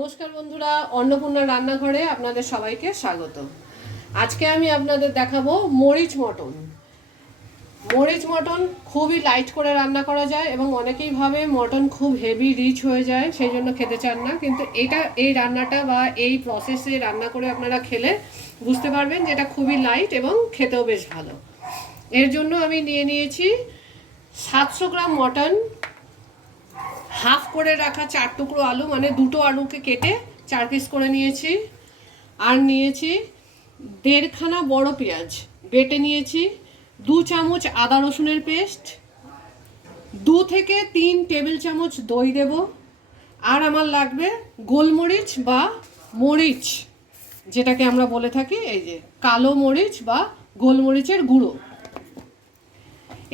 নমস্কার বন্ধুরা, অন্নপূর্ণা রান্নাঘরে আপনাদের সবাইকে স্বাগত। আজকে আমি আপনাদের দেখাবো মরিচ মটন। মরিচ মটন খুবই লাইট করে রান্না করা যায় এবং অনেকেই ভাবে মটন খুব হেভি রিচ হয়ে যায়, সেই জন্য খেতে চান না। কিন্তু এই রান্নাটা বা এই প্রসেসে রান্না করে আপনারা খেলে বুঝতে পারবেন যে এটা খুবই লাইট এবং খেতেও বেশ ভালো। এর জন্য আমি নিয়ে নিয়েছি 700 গ্রাম মটন, হাফ করে রাখা 4 টুকরো আলু, মানে দুটো আলুকে কেটে 4 পিস করে নিয়েছি। আর নিয়েছি 1.5 খানা বড় পেঁয়াজ বেটে নিয়েছি, 2 চামচ আদা রসুনের পেস্ট, 2 থেকে 3 টেবিল চামচ দই দেব। আর আমার লাগবে গোলমরিচ বা মরিচ, যেটাকে আমরা বলে থাকি এই যে কালো মরিচ বা গোলমরিচের গুঁড়ো।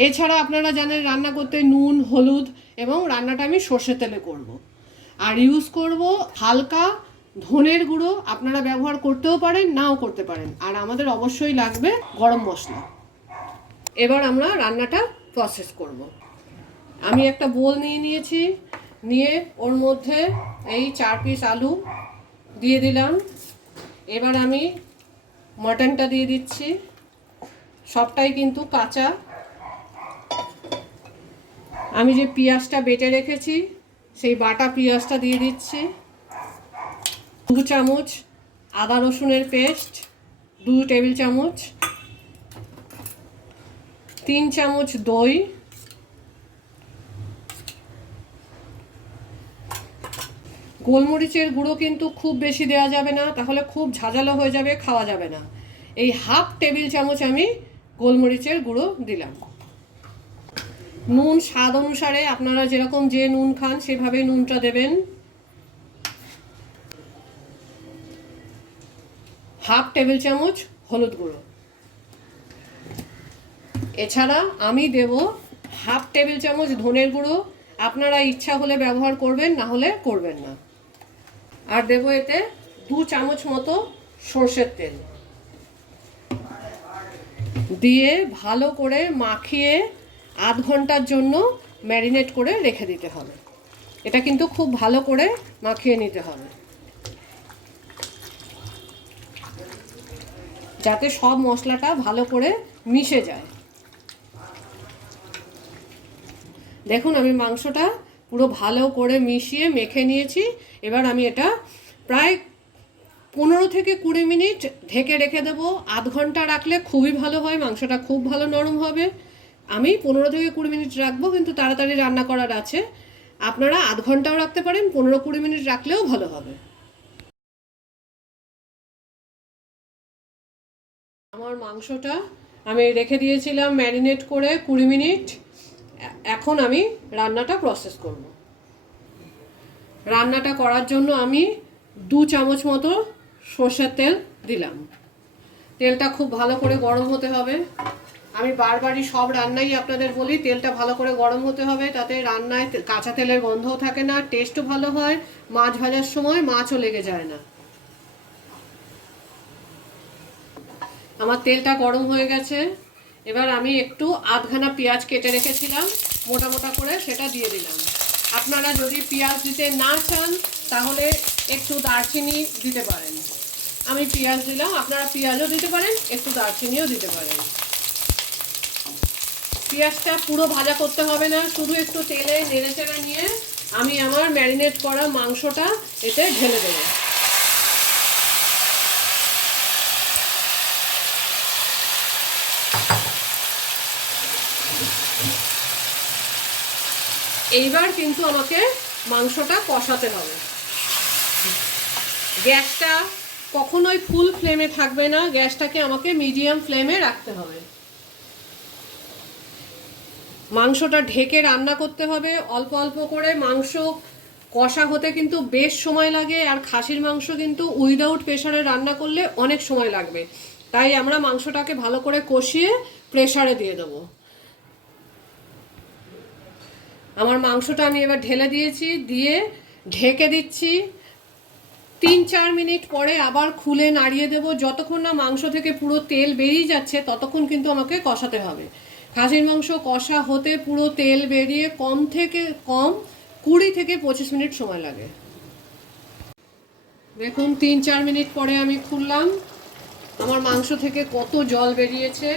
এছাড়া আপনারা জানেন রান্না করতে নুন, হলুদ এবং রান্নাটা আমি সর্ষে তেলে করব। আর ইউজ করব হালকা ধনের গুঁড়ো, আপনারা ব্যবহার করতেও পারেন নাও করতে পারেন। আর আমাদের অবশ্যই লাগবে গরম মশলা। এবার আমরা রান্নাটা প্রসেস করব। আমি একটা বোল নিয়ে নিয়েছি, নিয়ে ওর মধ্যে এই 4 পিস আলু দিয়ে দিলাম। এবার আমি মটনটা দিয়ে দিচ্ছি, সবটাই কিন্তু কাঁচা। আমি যে পেঁয়াজটা বেটে রেখেছি সেই বাটা পেঁয়াজটা দিয়ে দিচ্ছি, 2 চামচ আদা রসুনের পেস্ট, 2 টেবিল চামচ, 3 চামচ দই, গোলমরিচের গুঁড়ো কিন্তু খুব বেশি দেওয়া যাবে না, তাহলে খুব ঝাঁঝালো হয়ে যাবে, খাওয়া যাবে না। এই হাফ টেবিল চামচ আমি গোলমরিচের গুঁড়ো দিলাম। নুন স্বাদ অনুসারে, আপনারা যেরকম যে নুন খান সেভাবে নুনটা দেবেন। হাফ টেবিল চামচ হলুদ গুঁড়ো। এছাড়া আমি দেব হাফ টেবিল চামচ ধনের গুঁড়ো, আপনারা ইচ্ছা হলে ব্যবহার করবেন, না হলে করবেন না। আর দেব এতে 2 চামচ মতো সর্ষের তেল দিয়ে ভালো করে মাখিয়ে আধ ঘন্টার জন্য ম্যারিনেট করে রেখে দিতে হবে। এটা কিন্তু খুব ভালো করে মাখিয়ে নিতে হবে যাতে সব মশলাটা ভালো করে মিশে যায়। দেখুন আমি মাংসটা পুরো ভালো করে মিশিয়ে মেখে নিয়েছি। এবার আমি এটা প্রায় 15 থেকে 20 মিনিট ঢেকে রেখে দেবো। আধ ঘন্টা রাখলে খুবই ভালো হয়, মাংসটা খুব ভালো নরম হবে। আমি 15 থেকে 20 মিনিট রাখবো, কিন্তু তাড়াতাড়ি রান্না করার আছে। আপনারা আধ ঘন্টাও রাখতে পারেন, 15-20 মিনিট রাখলেও ভালো হবে। আমার মাংসটা আমি রেখে দিয়েছিলাম ম্যারিনেট করে 20 মিনিট। এখন আমি রান্নাটা প্রসেস করব। রান্নাটা করার জন্য আমি 2 চামচ মতো সর্ষের তেল দিলাম। তেলটা খুব ভালো করে গরম হতে হবে। আমি বারবারই সব রান্নাই আপনাদের বলি তেলটা ভালো করে গরম হতে হবে, তাতে রান্নায় কাঁচা তেলের গন্ধও থাকে না, টেস্টও ভালো হয়, মাছ ভাজার সময় মাছও লেগে যায় না। আমার তেলটা গরম হয়ে গেছে। এবার আমি একটু আধখানা পেঁয়াজ কেটে রেখেছিলাম মোটা মোটা করে, সেটা দিয়ে দিলাম। আপনারা যদি পেঁয়াজ দিতে না চান তাহলে একটু দারচিনি দিতে পারেন। আমি পেঁয়াজ দিলাম, আপনারা পেঁয়াজও দিতে পারেন, একটু দারচিনিও দিতে পারেন। পেঁয়াজটা পুরো ভাজা করতে হবে না, শুধু একটু তেলে নেড়েচেড়ে নিয়ে আমি আমার ম্যারিনেট করা মাংসটা এতে ঢেলে দেবো। এইবার কিন্তু আমাকে মাংসটা কষাতে হবে। গ্যাসটা কখনোই ফুল ফ্লেমে থাকবে না, গ্যাসটাকে আমাকে মিডিয়াম ফ্লেমে রাখতে হবে। মাংসটা ঢেকে রান্না করতে হবে অল্প অল্প করে। মাংস কষা হতে কিন্তু বেশ সময় লাগে, আর খাসির মাংস কিন্তু উইদাউট প্রেসারে রান্না করলে অনেক সময় লাগবে। তাই আমরা মাংসটাকে ভালো করে কষিয়ে প্রেসারে দিয়ে দেবো। আমার মাংসটা আমি এবার ঢেলে দিয়েছি, দিয়ে ঢেকে দিচ্ছি। 3-4 মিনিট পরে আবার খুলে নাড়িয়ে দেবো। যতক্ষণ না মাংস থেকে পুরো তেল বেরিয়ে যাচ্ছে ততক্ষণ কিন্তু আমাকে কষাতে হবে। খাসির মাংস কষা হতে পুরো তেল বেরিয়ে কম থেকে কম 20 থেকে 25 মিনিট সময় লাগে। দেখুন 3-4 মিনিট পরে আমি খুললাম, আমার মাংস থেকে কত জল বেরিয়েছে।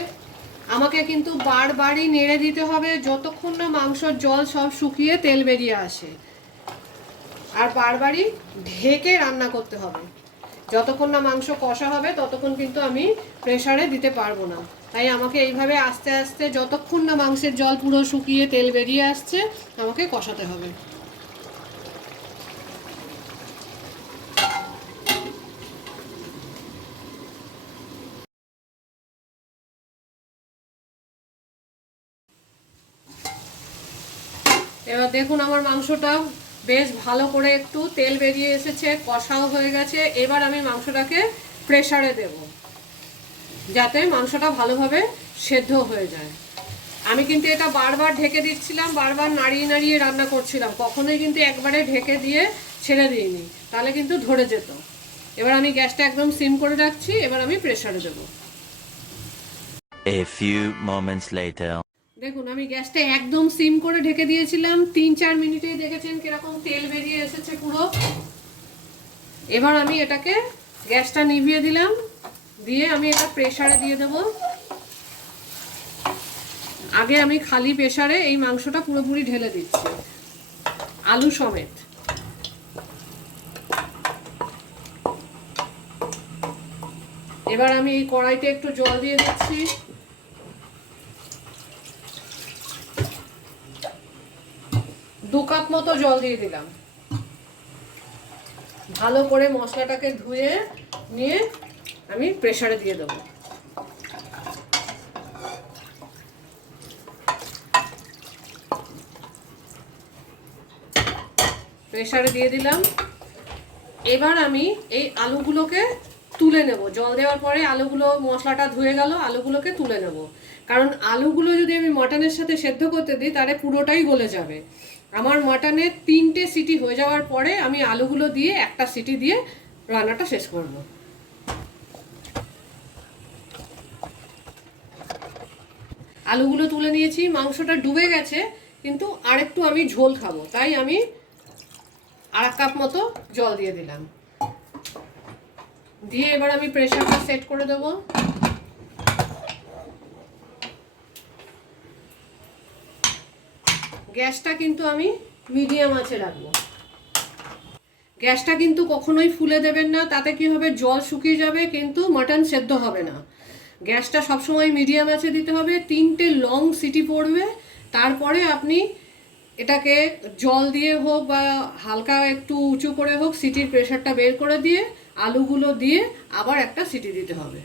আমাকে কিন্তু বারবারই নেড়ে দিতে হবে যতক্ষণ না মাংসর জল সব শুকিয়ে তেল বেরিয়ে আসে, আর বারবারই ঢেকে রান্না করতে হবে। যতক্ষণ না মাংস কষা হবে ততক্ষণ কিন্তু আমি প্রেসারে দিতে পারবো না, তাই আমাকে এইভাবে আস্তে আস্তে যতক্ষণ না মাংসের জল পুরো শুকিয়ে তেল বেরিয়ে আসছে আমাকে কষাতে হবে। এবার দেখুন আমার মাংসটা বেশ ভালো করে একটু তেল বেরিয়ে এসেছে, কষাও হয়ে গেছে। এবার আমি মাংসটাকে প্রেসারে দেব যাতে মাংসটা ভালোভাবে সেদ্ধ হয়ে যায়। আমি কিন্তু এটা বারবার ঢেকে দিচ্ছিলাম, বারবার নাড়িয়ে নাড়িয়ে রান্না করছিলাম, কখনোই কিন্তু একবারে ঢেকে দিয়ে ছেড়ে দিইনি, তাহলে কিন্তু ধরে যেত। এবার আমি গ্যাসটা একদম সিম করে রাখছি, এবার আমি প্রেসারে দেব। A few moments later. দেখুন আমি গ্যাসটা একদম সিম করে ঢেকে দিয়েছিলাম, 3-4 মিনিটেই দেখেছেন কিরকম তেল বেরিয়ে এসেছে পুরো। এবার আমি এটাকে গ্যাসটা নিভিয়ে দিলাম, দিয়ে আমি এটা প্রেসারে দিয়ে দেব। আগে আমি খালি প্রেসারে এই মাংসটা পুরোপুরি ঢেলে দিচ্ছি আলু সমেত। এবার আমি এই কড়াইতে একটু জল দিয়ে দিচ্ছি, দু কাপ মতো জল দিয়ে দিলাম। ভালো করে মশলাটাকে ধুয়ে নিয়ে আমি প্রেসারে দিয়ে দেবো। প্রেসারে দিয়ে দিলাম। এবার আমি এই আলুগুলোকে তুলে নেব। জল দেওয়ার পরে আলুগুলো, মশলাটা ধুয়ে গেল, আলুগুলোকে তুলে নেব। কারণ আলুগুলো যদি আমি মাটনের সাথে সেদ্ধ করতে দিই তাহলে পুরোটাই গলে যাবে। আমার মাটনের 3টে সিটি হয়ে যাওয়ার পরে আমি আলুগুলো দিয়ে একটা সিটি দিয়ে রান্নাটা শেষ করব। আলুগুলো তুলে নিয়েছি, মাংসটা ডুবে গেছে, কিন্তু আরেকটু আমি ঝোল খাবো, তাই আমি আর কাপ মতো জল দিয়ে দিলাম। দিয়ে এবার আমি প্রেসারটা সেট করে দেব। গ্যাসটা কিন্তু আমি মিডিয়াম আঁচে রাখবো। গ্যাসটা কিন্তু কখনোই ফুলে দেবেন না, তাতে কি হবে, জল শুকিয়ে যাবে কিন্তু মাটন সেদ্ধ হবে না। গ্যাসটা সবসময় মিডিয়াম আঁচে দিতে হবে। 3টে লং সিটি পড়বে, তারপরে আপনি এটাকে জল দিয়ে হোক বা হালকা একটু উঁচু করে হোক সিটির প্রেসারটা বের করে দিয়ে আলুগুলো দিয়ে আবার একটা সিটি দিতে হবে।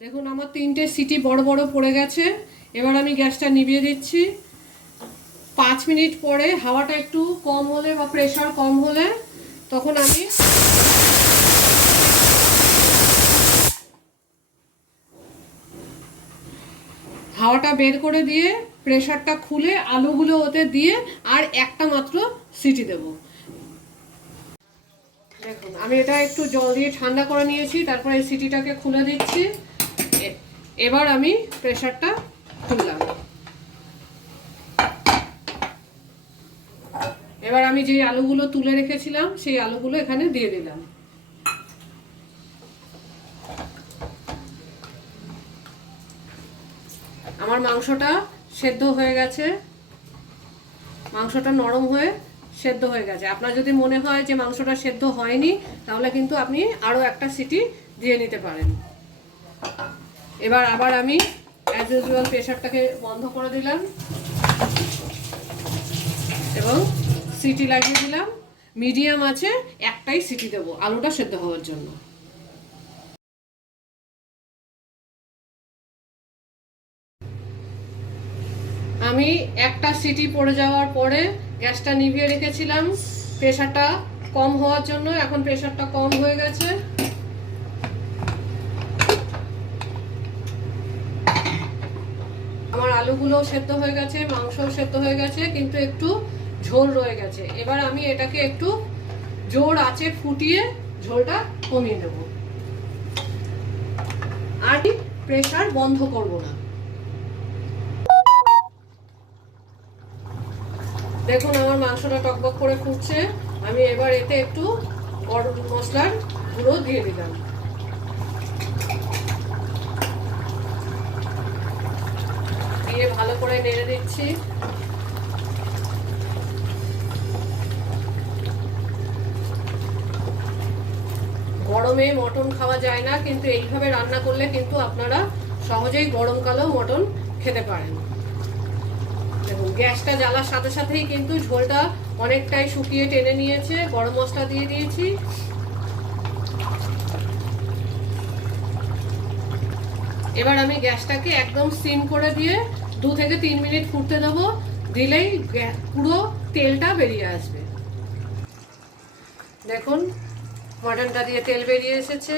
দেখুন আমার 3টে সিটি বড় বড় পড়ে গেছে। এবার আমি গ্যাসটা নিভিয়ে দিচ্ছি। 5 মিনিট পরে হাওয়াটা একটু কম হলে বা প্রেসার কম হলে তখন আমি হাওয়াটা বের করে দিয়ে প্রেসারটা খুলে আলুগুলো ওতে দিয়ে আর একটা মাত্র সিটি দেব। দেখুন আমি এটা একটু জল দিয়ে ঠান্ডা করে নিয়েছি, তারপরে এই সিটিটাকে খুলে দিচ্ছি। এবার আমি প্রেসারটা খুললাম। এবার আমি যে আলুগুলো তুলে রেখেছিলাম সেই আলুগুলো এখানে দিয়ে দিলাম। আমার মাংসটা সেদ্ধ হয়ে গেছে, মাংসটা নরম হয়ে সেদ্ধ হয়ে গেছে। আপনার যদি মনে হয় যে মাংসটা সেদ্ধ হয়নি তাহলে কিন্তু আপনি আরও একটা সিটি দিয়ে নিতে পারেন। এবার আবার আমি অ্যাজ ইউজুয়াল প্রেসারটাকে বন্ধ করে দিলাম এবং সিটি লাগিয়ে দিলাম। মিডিয়াম আছে একটাই সিটি দেবো আলুটা সেদ্ধ হওয়ার জন্য। আমি একটা সিটি পড়ে যাওয়ার পরে গ্যাসটা নিভিয়ে রেখেছিলাম প্রেসারটা কম হওয়ার জন্য। এখন প্রেসারটা কম হয়ে গেছে। আমার আলুগুলো সেদ্ধ হয়ে গেছে, মাংসও সেদ্ধ হয়ে গেছে, কিন্তু একটু ঝোল রয়ে গেছে। এবার আমি এটাকে একটু জোর আঁচে ফুটিয়ে ঝোলটা কমিয়ে দেব, আর প্রেসার বন্ধ করব না। দেখুন আমার মাংসটা টকবক করে ফুটছে। আমি এবার এতে একটু গরম মশলার গুঁড়ো দিয়ে দিলাম। দিয়ে ভালো করে নেড়ে দিচ্ছি। গরমে মটন খাওয়া যায় না, কিন্তু এইভাবে রান্না করলে কিন্তু আপনারা সহজেই গরমকালেও মটন খেতে পারেন। দেখুন গ্যাসটা জ্বালার সাথে সাথেই কিন্তু ঝোলটা অনেকটাই শুকিয়ে টেনে নিয়েছে। গরম মশলা দিয়ে দিয়েছি। এবার আমি গ্যাসটাকে একদম সিম করে দিয়ে 2 থেকে 3 মিনিট ফুটতে দেবো। দিলেই পুরো তেলটা বেরিয়ে আসবে। দেখুন মটনটা দিয়ে তেল বেরিয়ে এসেছে।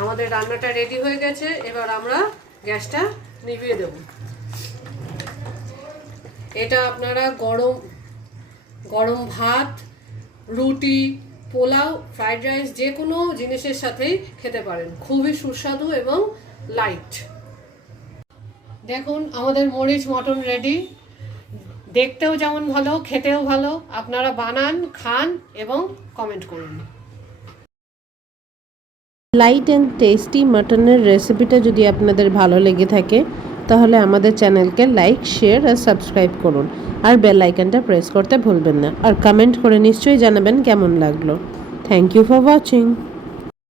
আমাদের রান্নাটা রেডি হয়ে গেছে। এবার আমরা গ্যাসটা নিভিয়ে দেব। এটা আপনারা গরম গরম ভাত, রুটি, পোলাও, ফ্রাইড রাইস যে কোনো জিনিসের সাথেই খেতে পারেন। খুবই সুস্বাদু এবং লাইট। দেখুন আমাদের মরিচ মটন রেডি। দেখতেও যেমন ভালো, খেতেও ভালো। আপনারা বানান, খান এবং কমেন্ট করুন। লাইট অ্যান্ড টেস্টি মাটনের রেসিপিটা যদি আপনাদের ভালো লেগে থাকে তাহলে আমাদের চ্যানেলকে লাইক, শেয়ার আর সাবস্ক্রাইব করুন। আর বেল আইকনটা প্রেস করতে ভুলবেন না। আর কমেন্ট করে নিশ্চয়ই জানাবেন কেমন লাগলো। Thank you for watching.